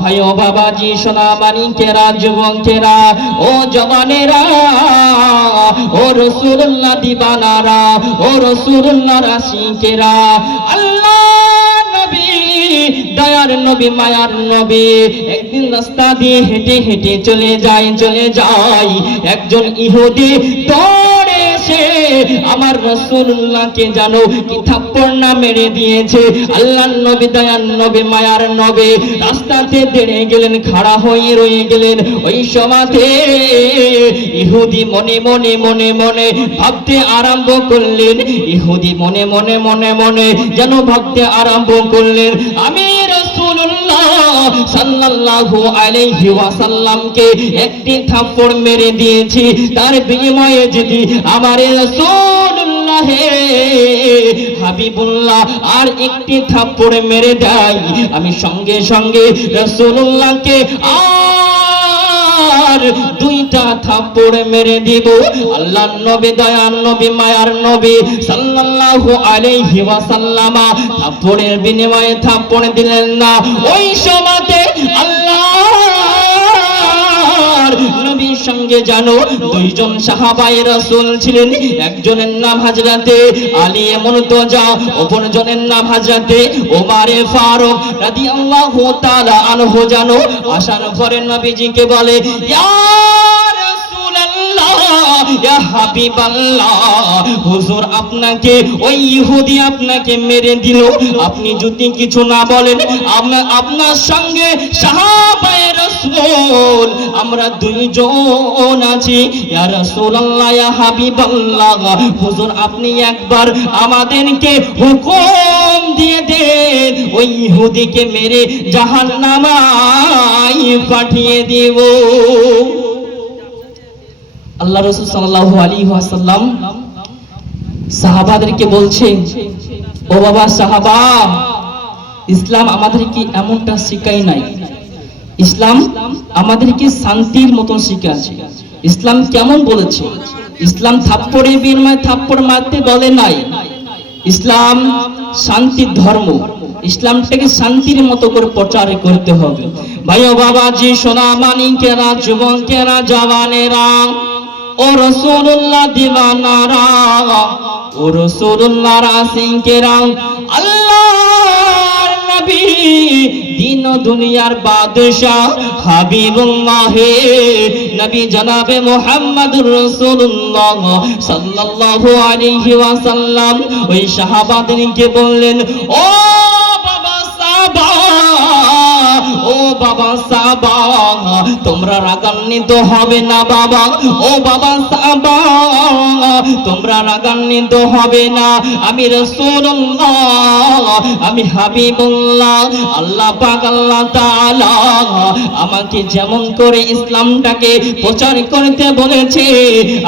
ভাই ও বাবাজি সোনা মানিকেরা যুবকেরা ও জওয়ানেরা ও রাসূলুল্লাহ দিবানারা ও রাসূলুল্লাহ আশিকেরা আল্লাহ নবী দয়ার নবী মায়ার নবী একদিন রাস্তা দিয়ে হেঁটে হেঁটে চলে যায় একজন ইহুদি দৌড়ে এসে আমার রাসূলুল্লাহকে জানো কি থাপ্পড় না মেরে দিয়েছে। আল্লাহর নবী দয়ার নবী মায়ার নবী রাস্তাতে দাঁড়িয়ে গেলেন, খাড়া হয়ে রয়ে গেলেন। ওই সময়তে ইহুদি মনে মনে মনে মনে ভাবতে আরম্ভ করলেন, ইহুদি মনে মনে মনে মনে যেন ভাবতে আরম্ভ করলেন, আমি রাসূলুল্লাহ সাল্লাল্লাহু আলাইহি ওয়াসাল্লামকে একটি থাপ্পড় মেরে দিয়েছি, তার বিনিময়ে যদি আমার রাসূলুল্লাহ হাবিবুল্লাহ আর একটি থাপ্পড় মেরে দেয়, আমি সঙ্গে সঙ্গে রাসূলুল্লাহকে আর দুইটা থাপ্পড় মেরে দিব। আল্লাহর নবী দয়ার নবী মায়ার নবী সাল্লাল্লাহু আলাইহি ওয়াসাল্লাম থাপ্পড়ের বিনিময়ে থাপ্পড় দিলেন না। ওই সময়তে আল্লাহর নবীর সঙ্গে জানো দুইজন সাহাবায়ে রাসূল ছিলেন, একজনের নাম হযরতে আলী মুর্তজা, অপরজনের নাম হযরতে ওমর ফারুক রাদিয়াল্লাহু তাআলা আনহু। জানো আসার পরে নবীজিকে বলে, ইয়া রাসূলুল্লাহ ইয়া হাবিবাল্লাহ, হুজুর আপনাকে ওই ইহুদি আপনাকে মেরে দিল, আপনি যদি কিছু না বলেন আপনার সঙ্গে সাহাবায়ে রাসূল আমরা দুইজন আছি। ইয়া রাসূলুল্লাহ ইয়া হাবিবাল্লাহ, হুজুর আপনি একবার আমাদেরকে হুকুম দিয়ে দেন, ওই ইহুদিকে মেরে জাহান্নামায় পাঠিয়ে দেব। আল্লাহ রাসূল সাল্লাল্লাহু আলাইহি ওয়াসাল্লাম সাহাবাদেরকে বলছেন, ও বাবা সাহাবা, ইসলাম আমাদেরকে এমনটা শিখায় নাই, ইসলাম আমাদেরকে শান্তির মতন শিখাচ্ছে। ইসলাম কেমন বলেছে? ইসলাম থাপ্পড়ের বিনিময়ে থাপ্পড় মারতে বলে নাই। ইসলাম শান্তির ধর্ম, ইসলামটাকে শান্তির মতো করে প্রচার করতে হবে। ভাই ও বাবাজি সোনা মানিকেরা যুবকেরা জওয়ানেরা ও রাসূলুল্লাহ দিওয়ানারা ও রাসূলুল্লাহর আশিকেরা, আল্লাহর নবী দিন ও দুনিয়ার বাদশাহ হাবিবুল্লাহ নবী জনাবে মুহাম্মদুর রাসূলুল্লাহ সাল্লাল্লাহু আলাইহি ওয়াসাল্লাম ওই সাহাবাদেরকে বললেন, ও বাবা সাহাবা, ও বাবা সাহাবা, তোমরা রাগান্বিত হবে না বাবা, ও বাবা সাহাবা তোমরা রাগান্বিত হবে না। আমি রাসূলুল্লাহ, আমি হাবিবুল্লাহ, আল্লাহ পাক আল্লাহ তাআলা আমাকে যেমন করে ইসলামটাকে প্রচার করতে বলেছে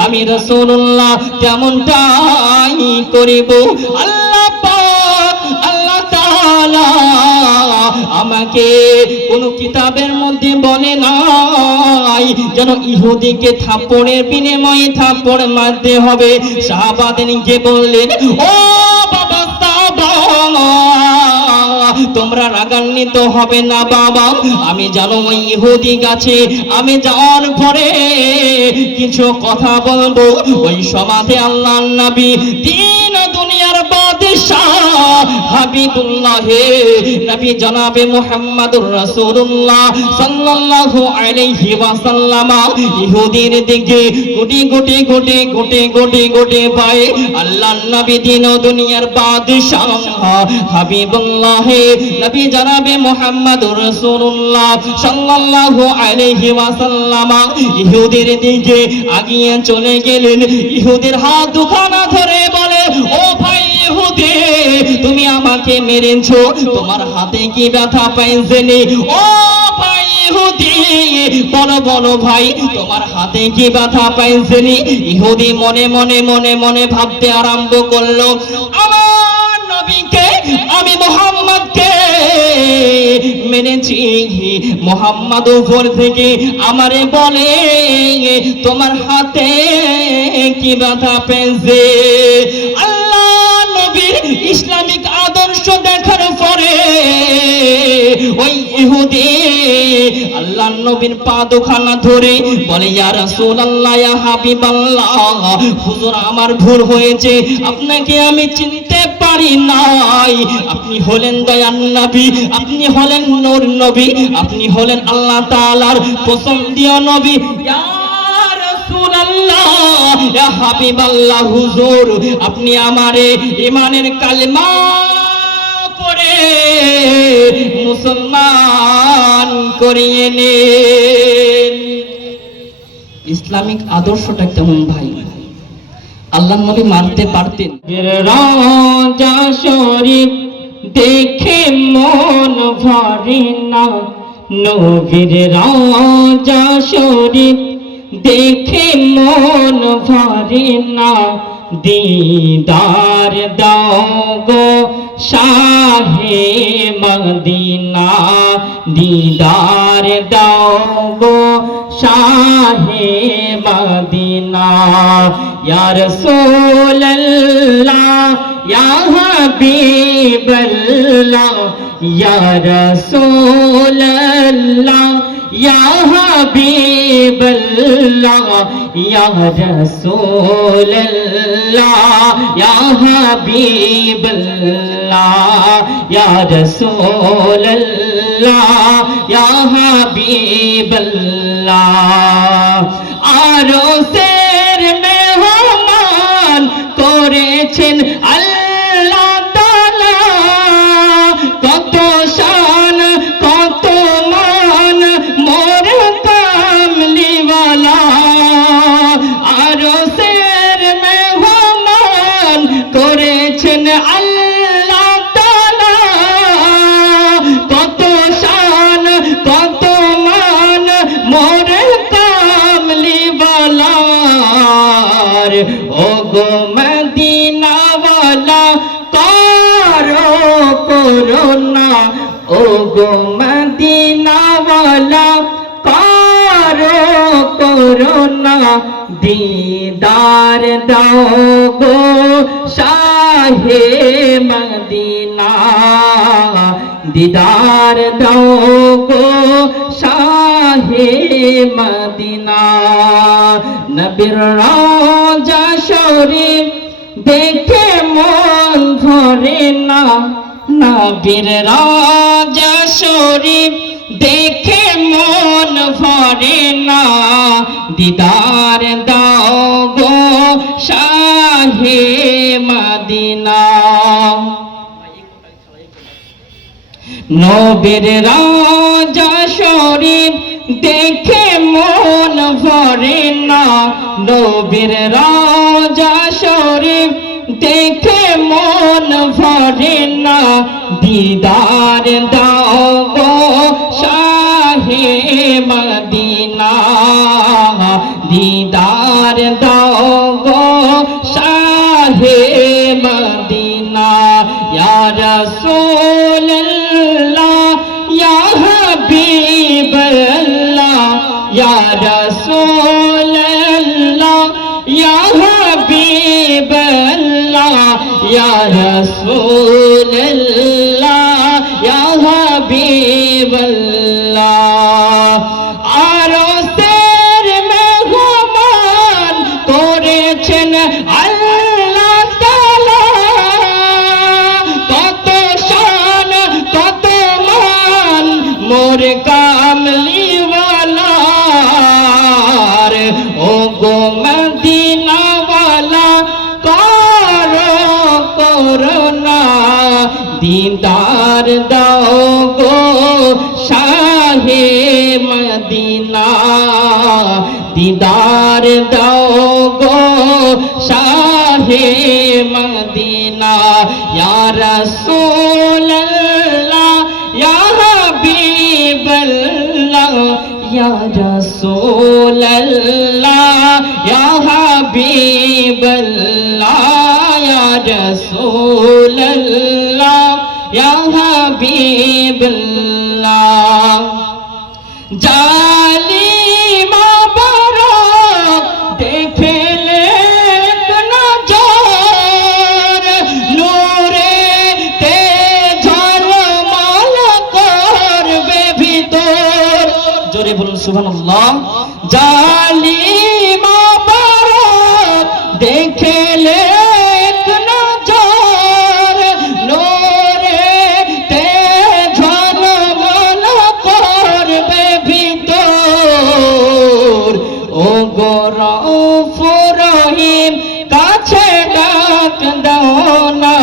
আমি রাসূলুল্লাহ তেমনটাই করিব। আল্লাহ পাক আল্লাহ তাআলা আমাকে কোন কিতাবের মধ্যে বলে নাই যেন ইহুদিকে থাপ্পড়ের বিনিময়ে থাপ্পড় মারতে হবে। সাহাবাদেরকে বললেন, ও বাবা সাহাবা, তোমরা রাগান্বিত হবে না বাবা, আমি জানো ওই ইহুদি গাছে আমি যাওয়ার পরে কিছু কথা বলবো। ওই সমাধে আল্লাহর নবী দিন দুনিয়ার বাদশাহ হাবিবুল্লাহ নবী জনাবে মুহাম্মদুর রাসূলুল্লাহ সাল্লাল্লাহু আলাইহি ওয়াসাল্লাম ইহুদির দিকে গুটি গুটি গুটি গুটি গুটি গুটি পায় আল্লাহর নবী দিন দুনিয়ার বাদশাহ হাবিবুল্লাহ নবী জনাবে মুহাম্মদুর রাসূলুল্লাহ সাল্লাল্লাহু আলাইহি ওয়াসাল্লাম ইহুদির দিকে আগিয়ে চলে গেলেন। ইহুদির হাত দুখানা ধরে বলে, ও ভাই ইহুদি, তুমি আমাকে মেরেছো, তোমার হাতে কি ব্যথা পাইছেনি? ও ভাই ইহুদি, বলো বলো ভাই, তোমার হাতে কি ব্যথা পাইছেনি? ইহুদি মনে মনে মনে মনে ভাবতে আরম্ভ করলো, আমার নবীকে আমি মুহাম্মদকে মেনেছি, মুহাম্মদ উপর থেকে আমারে বলে তোমার হাতে কি ব্যথা পেয়েছে। আল্লাহ নবীর ইসলামিক আদর্শ দেখার পরে ওই ইহুদি আল্লাহর নবীর পা দুখানা ধরে বলে, ইয়া রাসূলুল্লাহ, ইয়া হাবিবাল্লাহ, হুজুর আমার ভুল হয়েছে, আপনাকে আমি চিনতে পারি নাই। আপনি হলেন দয়ার নবী, আপনি হলেন নূর নবী, আপনি হলেন আল্লাহ তাআলার পছন্দীয় নবী। ইয়া রাসূলুল্লাহ, ইয়া হাবিবাল্লাহ, হুজুর আপনি আমারে ঈমানের কালেমা পড়ে মুসলমান করিয়ে নেন। ইসলামিক আদর্শটা কেমন ভাই? আল্লাহর নবী মারতে পারতেন। রওজা শরীফ দেখে মন ভরে না, নবীর রওজা শরীফ দেখে মন ভরে না, দিদার দাও গো শাহে মদিনা, দিদার দাও গো শাহে মদিনা। ইয়া রাসূলুল্লাহ, ইয়া হাবিবাল্লাহ, ইয়া রাসূলুল্লাহ, ইয়া হাবিবাল্লাহ, ইয়া রাসূলুল্লাহ, ইয়া হাবিবাল্লাহ, ইয়া রাসূলুল্লাহ, ইয়া হাবিবাল্লাহ। আরশের মেহমান করেছেন আল্লাহ তাআলা, কত শান কত মান মোর কামলিওয়ালা। আরশের মেহমান করেছেন আল্লাহ তাআলা, কত শান কত মান মোর কামলিওয়ালার। ও গো মদিনাওয়ালা করো করুণা, ও গো মদিনাওয়ালা করো করুণা, দিদার দাও গো শাহে মদিনা, দিদার দাও গো শাহে মদিনা। নবীর রওজা শরীফ দেখে মন ভরে না, নবীর রওজা শরীফ দেখে মন ভরে না, দিদার দাও গো শাহে মদিনা। নবীর রওজা শরীফ দেখে মন ভরে না, নবীর রওজা শরীফ দেখে মন ভরে না, দিদার দাও গো শাহে মদিনা, দিদার দাও গো শাহে মদিনা। ইয়া রাসূলুল্লাহ, ইয়া হাবিবাল্লাহ, ইয়া রাসূলুল্লাহ, ইয়া হাবিবাল্লাহ, ইয়া রাসূলুল্লাহ, ইয়া হাবিবাল্লাহ। আরশের মেহমান করেছেন আল্লাহ তাআলা, কত শান কত মান মোর কামলিওয়ালার। ও গো মদিনাওয়ালা করো করুণা, দিদার দাও গো শাহে মদিনা, দিদার দাও গো শাহে মদিনা। ইয়া রাসূলুল্লাহ, ইয়া হাবিবাল্লাহ, ইয়া রাসূলুল্লাহ, ইয়া হাবিবাল্লাহ, ইয়া রাসূলুল্লাহ, ইয়া হাবিবাল্লাহ। জালিমা বারাক দেখলে নজর, নূরে তে ঝলমল করে জোরে বলুন সুবহানাল্লাহ। জালিমা বারাত দেখলে এক নজর নূরে তে ঝলমল করবে ভিতর। ও গো রউফুর রহিম কাছে ডাক দাও না,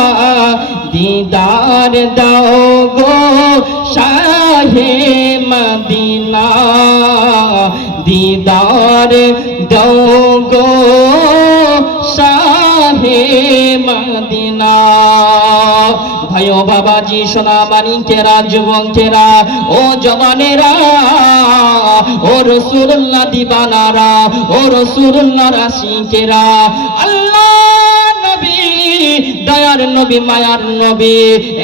দিদার দাও গো শাহে মদিনা, দিদার দাও গো শাহে মদিনা। ভাই ও বাবাজি, সোনা মানিকেরা, যুবকেরা, ও জওয়ানেরা, ও রাসূলুল্লাহ দিবানারা, ও রাসূলুল্লাহ আশিকেরা, আল্লাহ নবী, দয়ার নবী, মায়ার নবী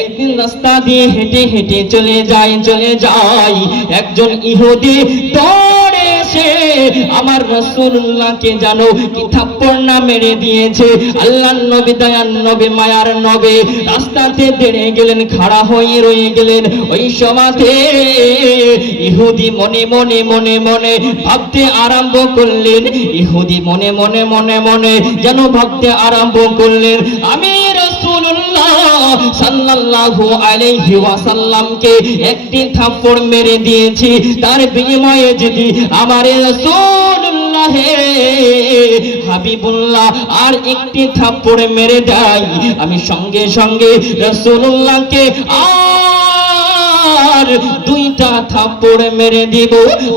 একদিন রাস্তা দিয়ে হেঁটে হেঁটে চলে যায় একজন ইহুদি দৌড়ে এসে আমার রাসূলুল্লাহকে জানো কি থাপ্পড় না মেরে দিয়েছে। আল্লাহর নবী, দয়ার নবী, মায়ার নবী রাস্তাতে দাঁড়িয়ে গেলেন, খাড়া হয়ে রয়ে গেলেন। ওই সময়তে ইহুদি মনে মনে মনে মনে ভাবতে আরম্ভ করলেন, ইহুদি মনে মনে মনে মনে যেন ভাবতে আরম্ভ করলেন, আমি রাসূলুল্লাহ সাল্লাল্লাহু আলাইহি ওয়াসাল্লামকে একটি থাপ্পড় মেরে দিয়েছি, তার বিনিময়ে যদি আমার রাসূলুল্লাহ হাবিবুল্লাহ আর একটি থাপ্পড় মেরে দেয়, আমি সঙ্গে সঙ্গে রাসূলুল্লাহকে আর দুইটা থাপ্পড় মেরে দিব।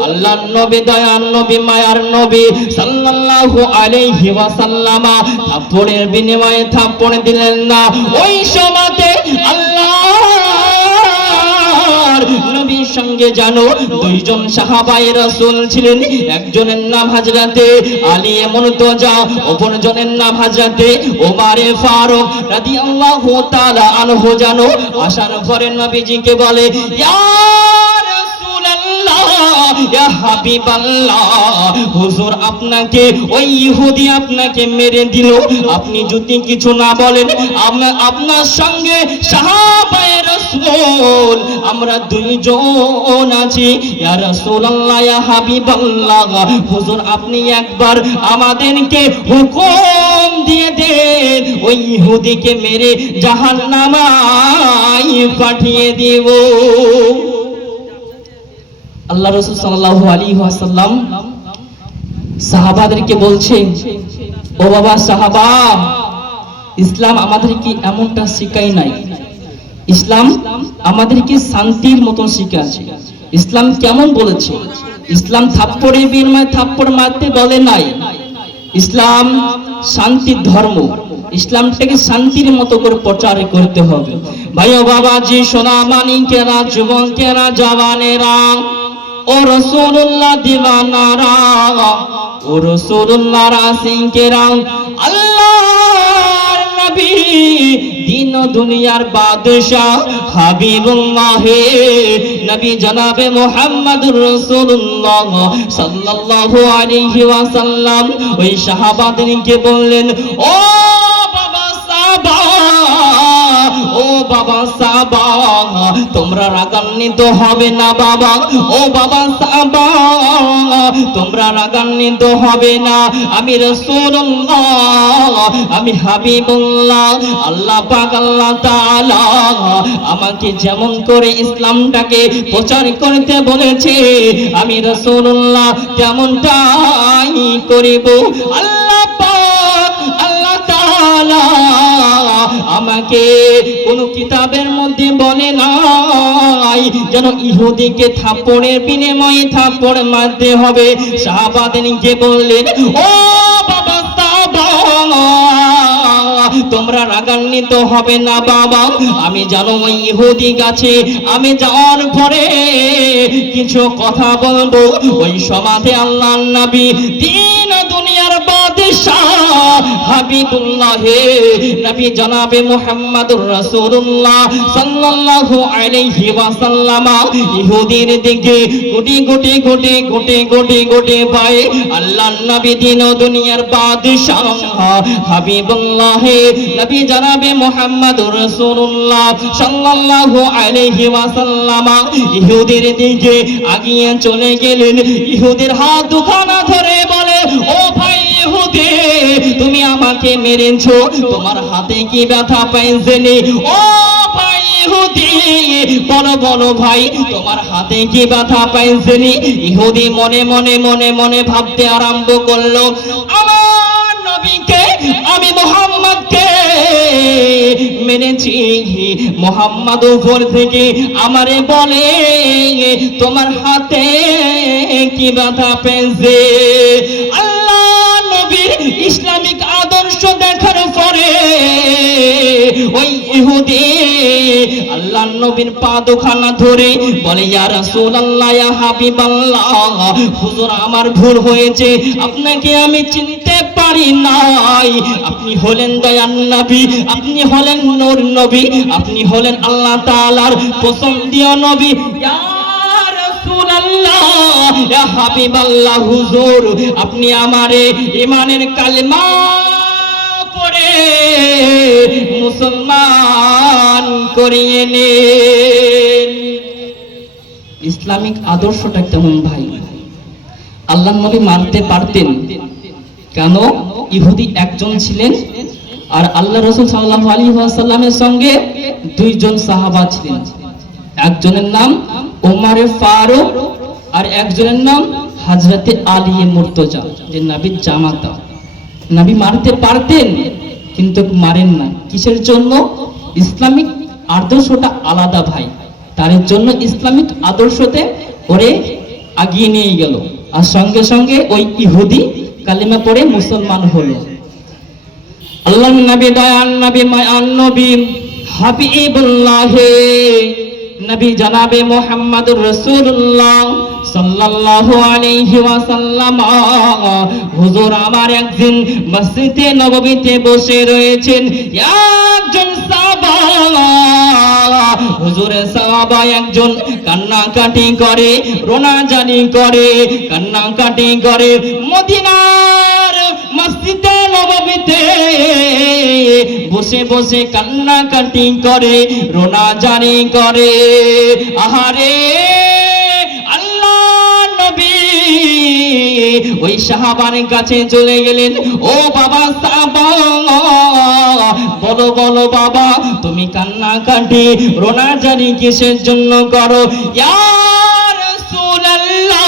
আল্লাহর নবী, দয়ার নবী, মায়ার নবী সাল্লাল্লাহু আলাইহি ওয়াসাল্লাম থাপ্পড়ের বিনিময়ে থাপ্পড় দিলেন না। ওই সময়তে আল্লাহর নবীর সঙ্গে জানো দুইজন সাহাবায়ে রাসূল ছিলেন, একজনের নাম হযরতে আলী মুর্তজা, অপরজনের নাম হযরতে ওমর ফারুক রাদিয়াল্লাহু তাআলা আনহু। জানো আসার পরে নবীজিকে বলে, ইয়া রাসূলুল্লাহ, ইয়া হাবিবাল্লাহ, হুজুর আপনাকে ওই ইহুদি আপনাকে মেরে দিল, আপনি যদি কিছু না বলেন আপনার সঙ্গে সাহাবায়ে রাসূল আমরা দুইজন আছি। ইয়া রাসূলুল্লাহ, ইয়া হাবিবাল্লাহ, হুজুর আপনি একবার আমাদেরকে হুকুম দিয়ে দেন, ওই ইহুদিকে মেরে জাহান্নামায় পাঠিয়ে দেব। আল্লাহ রাসূল সাল্লাল্লাহু আলাইহি ওয়াসাল্লাম সাহাবাদেরকে বলছেন, ও বাবা সাহাবা, ইসলাম আমাদেরকে এমনটা শিখায় নাই, ইসলাম আমাদেরকে শান্তির মতন শিখাচ্ছে। ইসলাম কেমন বলেছে? ইসলাম থাপ্পড়ের বিনিময়ে থাপ্পড় মারতে বলে নাই। ইসলাম শান্তির ধর্ম, ইসলামটাকে শান্তির মতো করে প্রচার করতে হবে। ভাই ও বাবাজি, সোনা মানিকেরা, যুবকেরা, জওয়ানেরা, ও রাসূলুল্লাহ দিওয়ানারা, ও রাসূলুল্লাহর আশিকেরা, আল্লাহর নবী দিন ও দুনিয়ার বাদশাহ হাবিবুল্লাহ নবী জনাবে মুহাম্মদুর রাসূলুল্লাহ সাল্লাল্লাহু আলাইহি ওয়াসাল্লাম ওই সাহাবাদেরকে বললেন, ও বাবা সাহাবা, ও বাবা সাহাবা, তোমরা রাগান্বিত হবে না বাবা, ও বাবা সাহাবা, তোমরা রাগান্বিত হবে না। আমি রাসূলুল্লাহ, আমি হাবিবুল্লাহ, আল্লাহ পাক আল্লাহ তাআলা আমাকে যেমন করে ইসলামটাকে প্রচার করতে বলেছে, আমি রাসূলুল্লাহ তেমনটাই করিব। আল্লাহ পাক আল্লাহ তাআলা আমাকে কোন কিতাবের মধ্যে বলে নাই যেন ইহুদিকে থাপ্পড়ের বিনিময়ে থাপ্পড় মারতে হবে। সাহাবাদেরকে বললেন, ও বাবা সাহাবা, তোমরা রাগান্বিত হবে না বাবা, আমি জানো ওই ইহুদি গাছে আমি যাওয়ার পরে কিছু কথা বলবো। ওই সমাধে আল্লাহর নবী দিন দুনিয়ার বাদশাহ হাবিবুল্লাহ নবী জনাবে মুহাম্মদুর রাসূলুল্লাহ সাল্লাল্লাহু আলাইহি ওয়াসাল্লাম ইহুদির দিকে গুটি পায় আল্লাহর নবী দিন ও দুনিয়ার বাদশাহ হাবিবুল্লাহ নবী জনাবে মুহাম্মদুর রাসূলুল্লাহ সাল্লাল্লাহু আলাইহি ওয়াসাল্লাম ইহুদির দিকে আগিয়ে চলে গেলেন। ইহুদির হাত দুখানা ধরে বলে, ও ভাই ইহুদি, তুমি আমাকে মেরেছো, তোমার হাতে কি ব্যথা পাইছেনি? ও ভাই ইহুদি, বলো ভাই, তোমার হাতে কি ব্যথা পাইছেনি? ইহুদি মনে ভাবতে আরম্ভ করলো, আমার নবীকে, আমি মুহাম্মদকে মেনেছি, মুহাম্মদ উপর থেকে আমারে বলে তোমার হাতে কি ব্যথা পেয়েছে। আল্লাহ নবীর ইসলামিক আদর্শ দেখার পরে ওই ইহুদি আল্লাহ নবীর পা দুখানা ধরে বলে, ইয়া রাসূলুল্লাহ, ইয়া হাবিবাল্লাহ, হুজুর আমার ভুল হয়েছে, আপনাকে আমি চিনতে পারি নাই। আপনি হলেন দয়ার নবী, আপনি হলেন নূর নবী, আপনি হলেন আল্লাহ তাআলার পছন্দীয় নবী। ইয়া রাসূলুল্লাহ, ইয়া হাবিবাল্লাহ, হুজুর আপনি আমারে ঈমানের কালেমা পড়ে মুসলমান করিয়ে নেন। ইসলামিক আদর্শটা কেমন ভাই? আল্লাহর নবী মারতে পারতেন, কেন? ইহুদি একজন ছিলেন আর আল্লাহ রাসূল সাল্লাল্লাহু আলাইহি ওয়াসাল্লামের সঙ্গে দুইজন সাহাবা ছিলেন। একজনের নাম ওমর ফারুক আর একজনের নাম হযরতে আলী মুর্তজা, যে নবীর জামাতা। নবী মারতে পারতেন কিন্তু মারেন না। কিসের জন্য? ইসলামিক আদর্শটা আলাদা ভাই, তার জন্য ইসলামিক আদর্শতে ওরে আগিয়ে নিয়ে গেল। আর সঙ্গে সঙ্গে ওই ইহুদি কালিমা পড়ে মুসলমান হলো। আল্লাহর নবী, দয়ার নবী, মায়ার নবী, হাবিবুল্লাহ নবী জনাবে মুহাম্মদুর রাসূলুল্লাহ সাল্লাল্লাহু আলাইহি ওয়াসাল্লাম হুজুর আমার একদিন মসজিদে নববীতে বসে রয়েছেন। একজন সাহাবা, হুজুরের সাহাবা একজন কান্নাকাটি করে, রোনাজানি করে, কান্নাকাটি করে। মদিনার মসজিদে নববীতে বসে বসে কান্নাকাটি করে, রোনাজানি করে। আহারে ওই সাহাবার কাছে চলে গেলেন, ও বাবা সাহাবা, বলো বাবা, তুমি কান্নাকাটি রোনাজানি কিসের জন্য করো? ইয়া রাসূলুল্লাহ,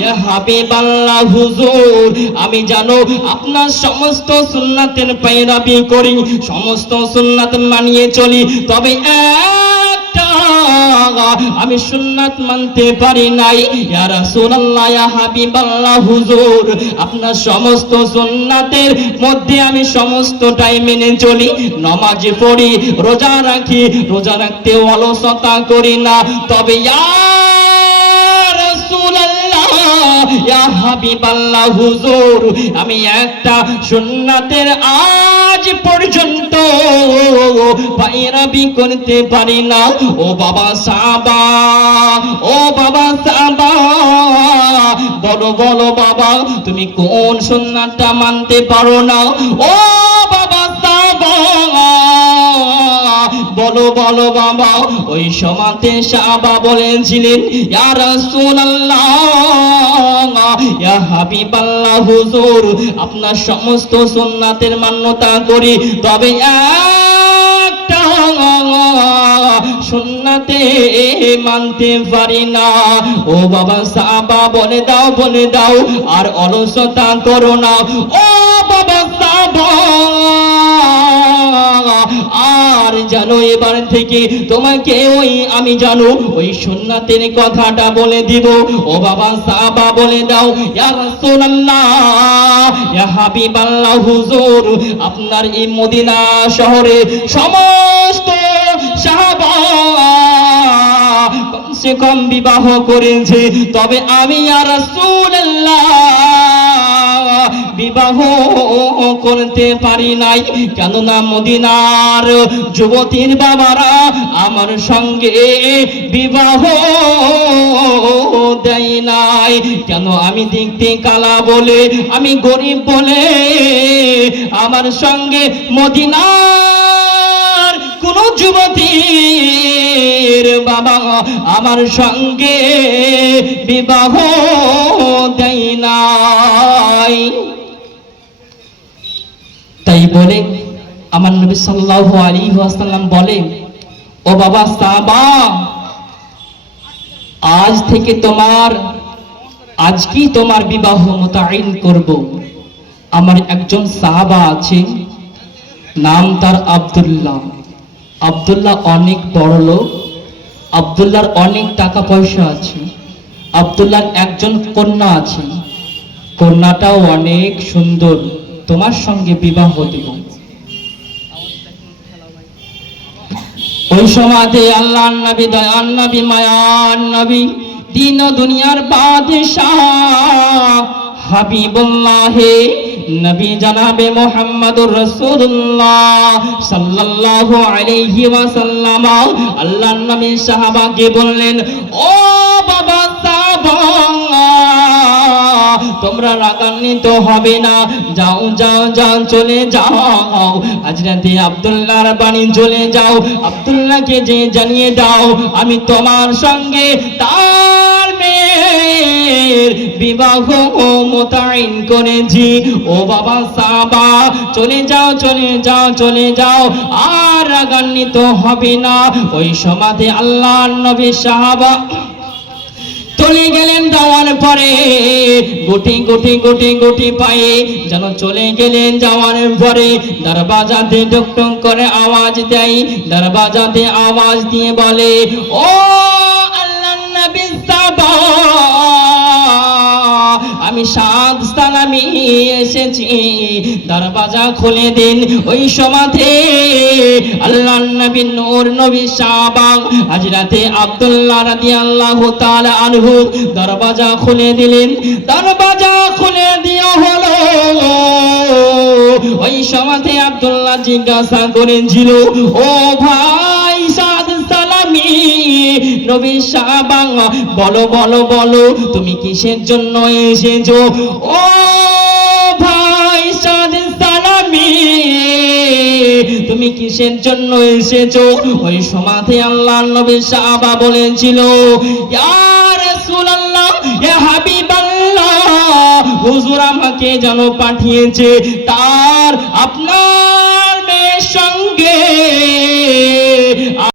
ইয়া হাবিবাল্লাহ, হুজুর আমি জানো আপনার সমস্ত সুন্নাতের পৈরবি করি, সমস্ত সুন্নাত মানিয়ে চলি, তবে আমি সুন্নাত মানতে পারি নাই। ইয়া রাসূলুল্লাহ, ইয়া হাবিবাল্লাহ, হুজুর আপনার সমস্ত সুন্নাতের মধ্যে আমি সমস্তটাই মেনে চলি, নামাজ পড়ি, রোজা রাখি, রোজা রাখতে অলসতা করি না, তবে ইয়া রাসূলুল্লাহ, ইয়া হাবিবাল্লাহ, হুজুর আমি একটা সুন্নাতের আজ পর্যন্ত পৈরবি করতে পারি না। ও বাবা সাহাবা, ও বাবা সাহাবা, বলো বাবা, তুমি কোন সুন্নাতটা মানতে পারো না? ও বাবা সাহাবা, বলো বাবা। ওই সমাতে সাহাবা বলেছিলেন, ইয়া রাসূলুল্লাহ, ইয়া হাবিবাল্লাহ, হুজুর আপনার সমস্ত সুন্নাতের মান্যতা করি, তবে একটা সুন্নাতে মানতে পারি না। ও বাবা সাহাবা, বলে দাও আর অলসতা করো না। ও বাবা সাহাবা, আর জানো এবার থেকে তোমাকে আমি জানো ওই সুন্নাতের কথাটা বলে দিব। ও বাবা সাহাবা, বলে দাও, ইয়া রাসূলুল্লাহ, ইয়া হাবিবাল্লাহ, হুজুর আপনার এই মদিনা শহরে সমস্ত সাহাবা কমসে কম বিবাহ করেছে, তবে আমি ইয়া রাসূলুল্লাহ বিবাহ করতে পারি নাই। কেননা মদিনার যুবতীর বাবারা আমার সঙ্গে বিবাহ দেয় নাই। কেন? আমি দেখতে কালা বলে, আমি গরিব বলে আমার সঙ্গে মদিনার কোন যুবতীর বাবা আমার সঙ্গে বিবাহ দেয় নাই। তাই বলে আমার নবী সাল্লাল্লাহু আলাইহি ওয়াসাল্লাম বলেন, ও বাবা সাহাবা, আজকেই তোমার বিবাহ মুতাইন করব। আমার একজন সাহাবা আছে, নাম তার আব্দুল্লাহ। আব্দুল্লাহ অনেক বড় লোক, আব্দুল্লাহর অনেক টাকা পয়সা আছে। আব্দুল্লাহর একজন কন্যা আছে, কন্যাটাও অনেক সুন্দর, তোমার সঙ্গে বিবাহ দেব। ওই সমাজে আল্লাহর নবী, দয়ার নবী, মায়ার নবী, দিন ও দুনিয়ার বাদশাহ হাবিবুল্লাহ নবী জনাবে মুহাম্মদুর রাসূলুল্লাহ সাল্লাল্লাহু আলাইহি ওয়াসাল্লাম আল্লাহর নবী সাহাবাকে বললেন, ও বাবা সাহাবা, তোমরা রাগান্বিত হবে না, যাও যাও যাও, চলে যাও হযরতে আব্দুল্লাহর বাড়ি চলে যাও। আব্দুল্লাহকে যে জানিয়ে দাও আমি তোমার সঙ্গে তার মেয়ের বিবাহ মুতাইন করেছি। ও বাবা সাহাবা, চলে যাও চলে যাও চলে যাও, আর রাগান্বিত হবে না। ওই সমাধি আল্লাহর নবী সাহাবা চলে গেলেন। যাওয়ার পরে গুটি গুটি গুটি গুটি পায়ে যেন চলে গেলেন। যাওয়ার পরে দরবাজাতে টুকটুক করে আওয়াজ দেয়, দরবাজাতে আওয়াজ দিয়ে বলে, ও আল্লাহর নবী সাহাবা, আমি সাদ সালামি এসেছি, দরবাজা খুলে দিন। ওই সমাধে আল্লাহর নবী নূর নবী সাহাবা হযরতে আব্দুল্লাহ রাদিয়াল্লাহু তাআলা আনহু দরবাজা খুলে দিলেন। দরবাজা খুলে দেওয়া হলো। ওই সমাধে আব্দুল্লাহ জিজ্ঞাসা করেছিল, ও ভাই সাদ সালামি নবী সাহাবা, বলো বলো বলো, তুমি কিসের জন্য এসেছো? ও ভাই সাদ সালামি, তুমি কিসের জন্য এসেছো? ওই সমাধে আল্লাহর নবী সাহাবা বলেছিল, ইয়া রাসূলুল্লাহ, ইয়া হাবিবাল্লাহ, হুজুর আমাকে যেন পাঠিয়েছে তার আপনার মেয়ের সঙ্গে